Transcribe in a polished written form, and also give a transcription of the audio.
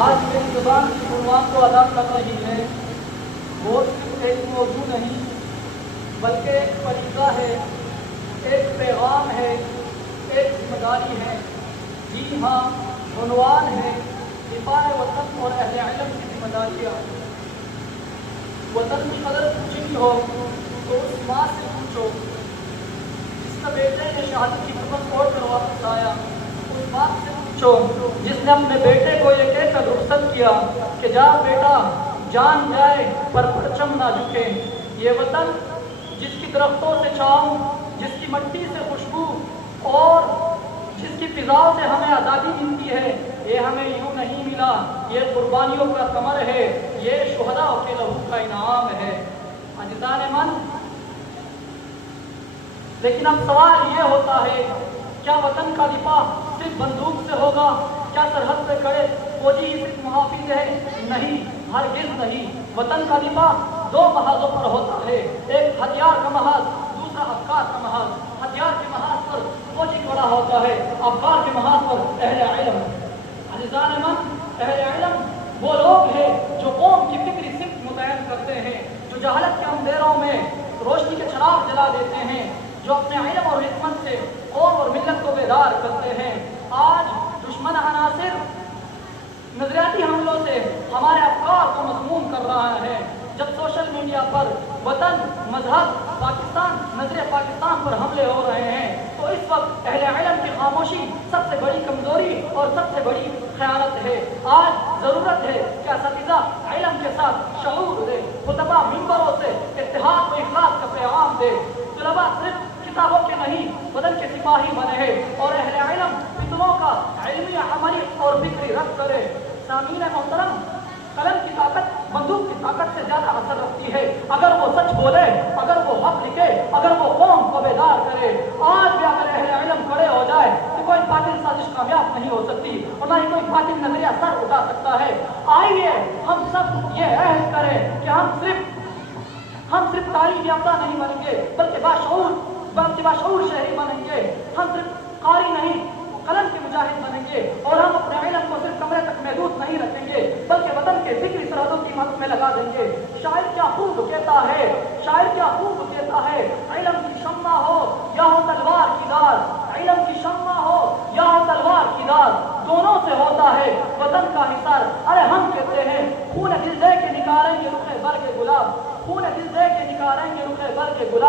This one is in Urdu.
آج میری زبان کی عنوان کو ادا کر رہی ہے، وہ صرف ایک موضوع نہیں بلکہ ایک طریقہ ہے، ایک پیغام ہے، ایک ذمہ داری ہے۔ جی ہاں، عنوان ہے دفاع وطن اور اہل علم کی ذمہ داریاں۔ وطن کی قدر پوچھنی ہو تو اس ماں سے پوچھو جس کا بیٹے نے شہادت کی خدمت اور کر واپس لایا، اس باپ سے پوچھو جس نے اپنے بیٹے کو یہ کہہ کر رخصت کیا کہ جا بیٹا جان جائے پر پرچم نہ جھکے۔ یہ وطن جس کی درختوں سے چھاؤں، جس کی مٹی سے خوشبو اور جس کی فضاؤں سے ہمیں آزادی ملتی ہے، یہ ہمیں یوں نہیں ملا، یہ قربانیوں کا ثمر ہے، یہ شہداء کے لہو کا انعام ہے۔ عزیزان من، لیکن اب سوال یہ ہوتا ہے، کیا وطن کا دفاع صرف بندوق سے ہوگا؟ کیا سرحد پہ کھڑے فوجی ہی صرف محافظ ہے؟ نہیں، ہرگز نہیں۔ وطن کا دفاع دو محاذوں پر ہوتا ہے، ایک ہتھیار کا محاذ، دوسرا افکار کا محاذ۔ ہتھیار کے محاذ پر فوجی کھڑا ہوتا ہے، افکار کے محاذ پر اہل علم۔ عزیزان من، اہل علم وہ لوگ ہیں جو قوم کی فکری سمت متعین کرتے ہیں، جو جہالت کے اندھیروں میں روشنی کے چراغ جلا دیتے ہیں، جو اپنے علم اور حکمت سے قوم اور ملت کو بیدار کرتے ہیں۔ آج دشمن عناصر نظریاتی حملوں سے ہمارے افکار کو مسموم کر رہا ہے۔ جب سوشل میڈیا پر وطن، مذہب، پاکستان، نظر پاکستان پر حملے ہو رہے ہیں تو اس وقت اہل علم کی خاموشی سب سے بڑی کمزوری اور سب سے بڑی خیانت ہے۔ آج ضرورت ہے کہ اساتذہ علم کے ساتھ شعور دے، خطبہ منبروں سے اتحاد و اخلاص کا پیغام دے، طلباء صرف کتابوں کے نہیں بدن کے سپاہی بنے ہیں اور اہل علم فتنوں کا علمی، عملی اور فکری رد کرے۔ سامعین محترم، قلم کی طاقت بندوق کی طاقت سے زیادہ اثر رکھتی ہے۔ اگر وہ سچ بولے، اگر وہ حق لکھے، اگر وہ قوم کو بیدار کرے۔ آج بھی اگر اہل علم کھڑے ہو جائے تو کوئی باطل سازش کامیاب نہیں ہو سکتی اور نہ ہی کوئی باطل نظریہ سر اٹھا سکتا ہے۔ آئیے ہم سب یہ عہد کریں کہ ہم صرف تعلیم یافتہ نہیں بنیں گے بلکہ باشعور شہری بنیں گے۔ ہم صرف قاری نہیں، قلم کے مجاہد بنیں گے اور ہم اپنے علم کو صرف کمرے تک محدود نہیں رکھیں گے بلکہ وطن کے فکری سرحدوں کی مدد میں لگا دیں گے۔ شاعر کیا خوب کہتا ہے، علم کی شمع ہو یا ہو تلوار کی دار، علم کی شمع ہو یا ہو تلوار کی دار، دونوں سے ہوتا ہے وطن کا حصار۔ ارے ہم کہتے ہیں خون دل دے کے نکاریں گے رخ برگ گلاب، خون دل دے کے نکاریں گے رخ برگ گلاب۔